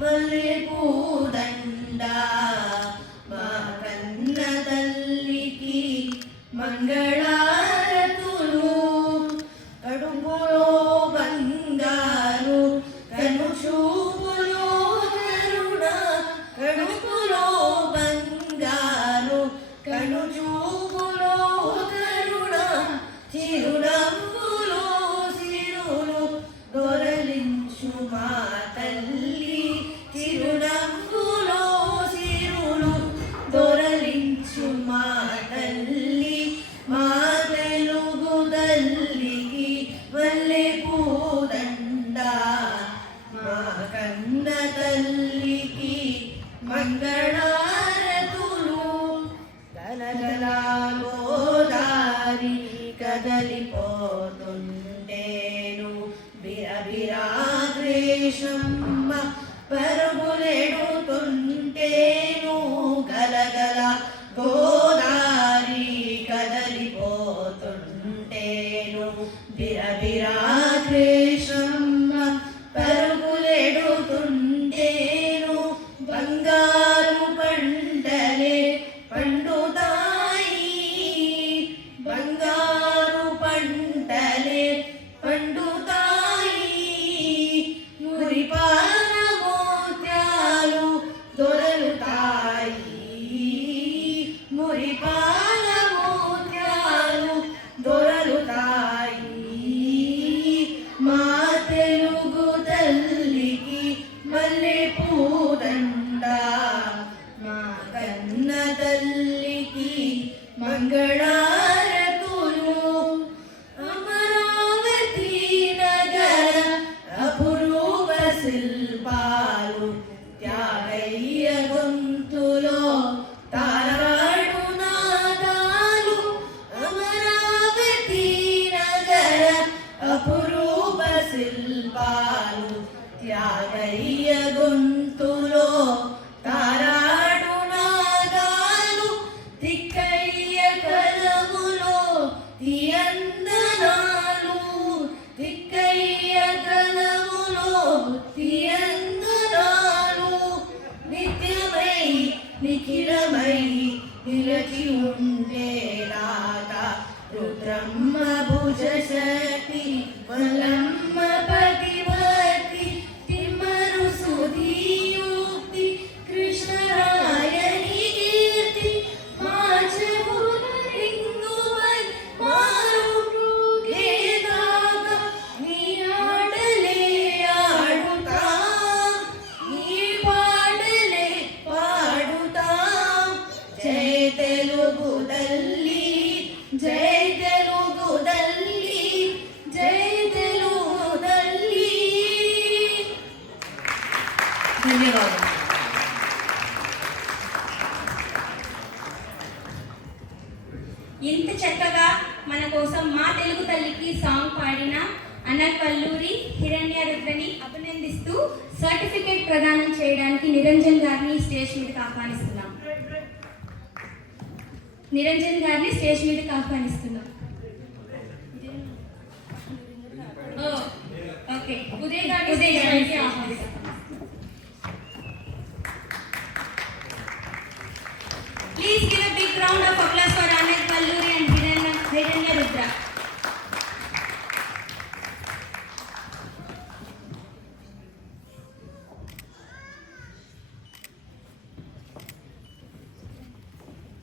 మల్లె పూదండ మా కన్న తల్లికి మంగళారతులు కడుపులో బంగారు కను చూపులో కరుణ కడుపులో బంగారు కను చూపులో కరుణ చిరునవ్వులో సిరులు దొరలించు మా తల్లి చిరునవ్వులో సిరులు దొరలించు మా తల్లి మా తెలుగు తల్లికి మల్లె పూదండ మా కన్న తల్లికి మంగళారతులు గలగల గోదారి కదలిపోతుంటేను బిరబిరా గ్రేషమ్మ పరుగులెడుతుంటేను గలగల గోదారి కదలిపోతుంటేను బిరబిరా గ్రేషమ్మ పరుగులెడుతుంటేను బంగారు పంటలే పండుతాయి బంగారు పంటలే పండుతాయి మురిపాల మోత్యాలు దొరలుతాయి మురిపాల మోత్యాలు దొరలుతాయి మా తెలుగు తల్లికి మల్లె పూదండ మా కన్న తల్లికి మంగళారతులు అమరావతి నగర అపురూప శిల్పాలు త్యాగయ్య గొంతులో తారాడు నాదాలు అమరావతి నగర అపురూప శిల్పాలు త్యాగయ్య గొంతులో తారాడు నాదాలు తిక్కయ్య కలములో తీయందనాలు తిక్కయ్య కలములో తీయందనాలు నిత్యమై నిఖిలమై నిలచి ఉండేలాగా రుద్రమ్మ భుజ శక్తి వల్లమ్మ పతివతి తిమ్మరు సుధీయుక్తి కృష్ణరాయని కీర్తి మాచముల రింగువై మారుగేదాగా నీ ఆటలే ఆడుతాం నీ పాటలే పాడుతాం జై తెలుగు తల్లి జై తెలుగు తల్లి జై తెలుగు తల్లి. ధన్యవాదాలు. ఇంత చక్కగా మన కోసం మా తెలుగు తల్లికి సాంగ్ పాడిన అనకల్లూరి హిరణ్య రుద్రని అభినందిస్తూ సర్టిఫికేట్ ప్రదానం చేయడానికి నిరంజన్ గారిని స్టేజ్ మీదకి ఆహ్వానిస్తున్నాం. నిరంజన్ గారిని స్టేజ్ మీదకి ఆహ్వానిస్తున్నాం. ఓకే, ఉదయ్ గారికి ఆహ్వానిస్తున్నాం. Please give a big round of applause